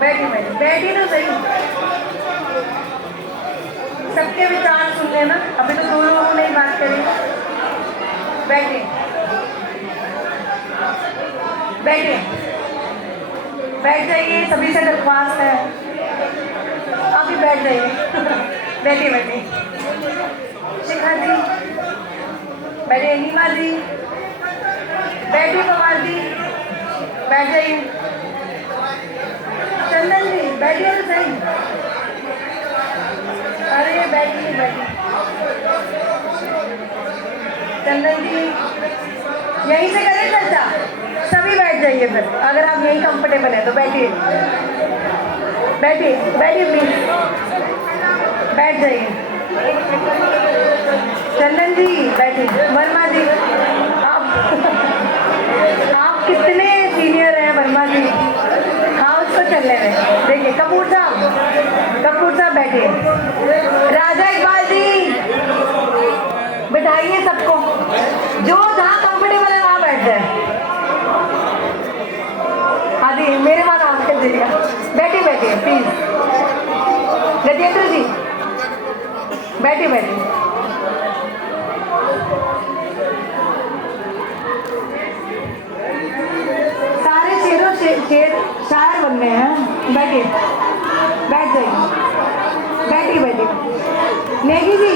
बैठी बैठी बैठी तो सही। सबके विचार सुन लेना। अभी तो दो लोगों ने ही बात करी। बैठे बैठे बैठ जाइए, सभी से दरख्वास्त है, अभी बैठ जाइए। बैठिए बैठिए। शिखा जी बैठिए, नीमा जी बैठिए, पवार जी बैठ जाइए, चंदन जी बैठिए तो सही। अरे बैठिए बैठिए, चंदन जी यहीं से करें चर्चा। सभी बैठ जाइए फिर, अगर आप यहीं कंफर्टेबल है तो बैठिए बैठिए बैठिए प्लीज, बैठ जाइए। चंदन जी बैठिए। वर्मा जी आप कितने सीनियर हैं वर्मा जी, हाउस को चलने में। देखिए कपूर साहब बैठिए। राजा इकबाल जी बिठाइए सबको, जो जहाँ कंफर्टेबल है वहाँ बैठ जाए। हाँ जी, मेरे वहाँ नाम कर दीजिएगा। बैठिए बैठिए प्लीज। गजेंद्र जी बैठिए बैठिए। सारे शेरों शेर शायर बनने हैं। बैठिए बैठ जाइए, बैठिए बैठिए। नेगी जी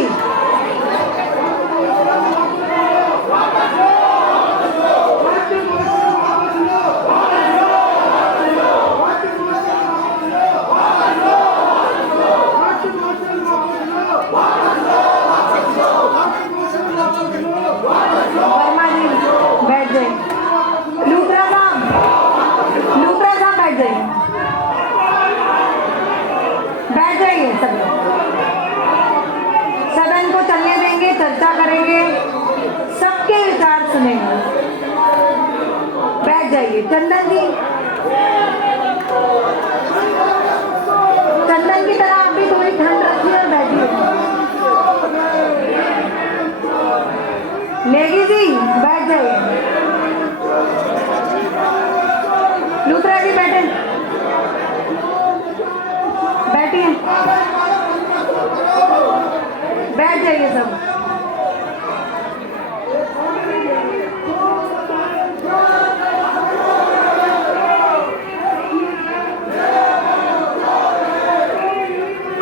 सदन को चलने देंगे, चर्चा करेंगे, सबके विचार सुनेंगे। बैठ जाइए। चंदन जी, चंदन की तरह आप भी थोड़ी ठंड रखिए और बैठिए। नेगी जी बैठ जाइए। लूथरा जी बैठे, बैठिए, बैठ जाइए सब।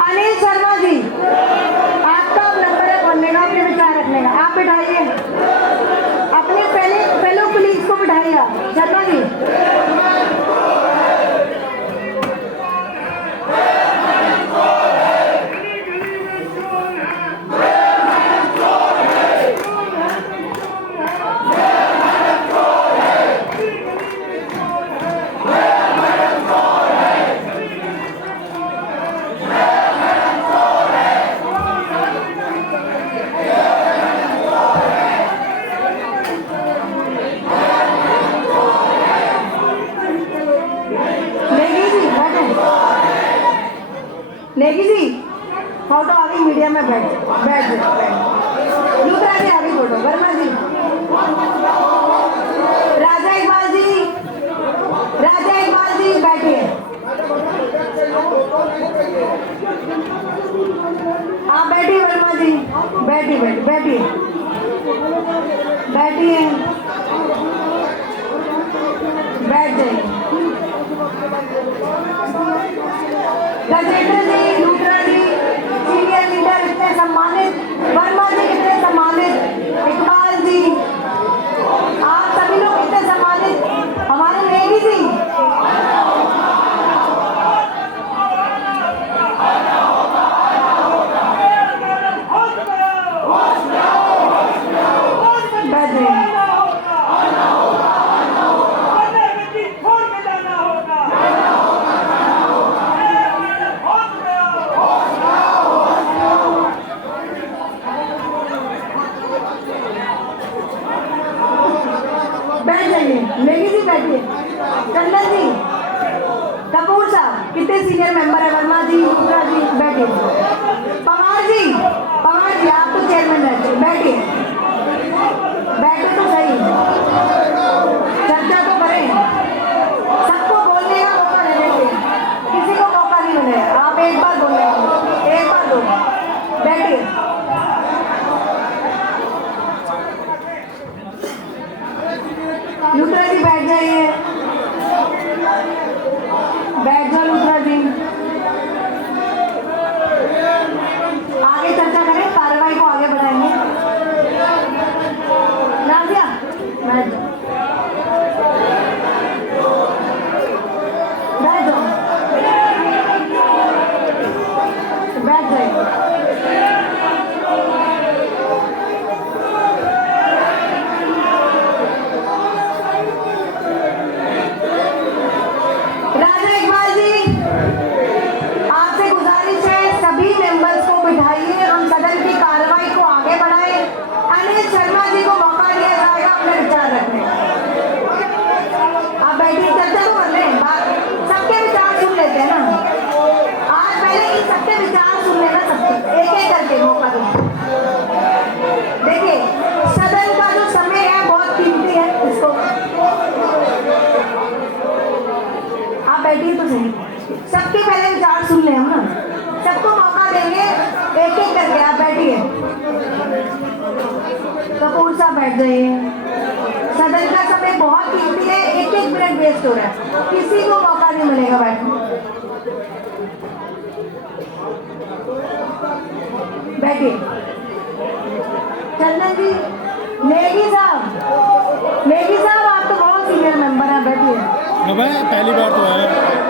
अनिल शर्मा जी, आपका नंबर है बोलने का, अपने विचार रखने का। आप बिठाइए अपने फेलो पुलिस को बिठाइए। शर्मा जी नेगी जी फोटो आ गई मीडिया में। बैठ बैठ लूथरा जी आ गई फोटो। वर्मा जी, राजा इकबाल जी बैठिए। आप बैठिए वर्मा जी, बैठिए बैठिए बैठिए, बैठ जाइए। गजेंद्र जी, लूथरा जी सीनियर लीडर इतने सम्मानित, वर्मा जी कितने सम्मानित, इकबाल जी आप सभी लोग कितने सम्मानित, हमारे नेगी जी नेगी जी बैठिए। चंदन जी, कपूर साहब कितने सीनियर मेंबर है, वर्मा जी, लूथरा जी बैठिए। पवार जी आप तो चेयरमैन रहते, बैठिए बैठे तो सही, चर्चा तो करें, सबको बोलने का मौका देने। कपूर साहब बैठ जाइए। सदन का समय बहुत कीमती है, एक एक मिनट वेस्ट हो रहा है, किसी को मौका नहीं मिलेगा बैठने। बैठिए। चंदन जी, नेगी साहब आप तो बहुत सीनियर मेंबर हैं, बैठिए। पहली बार तो आया।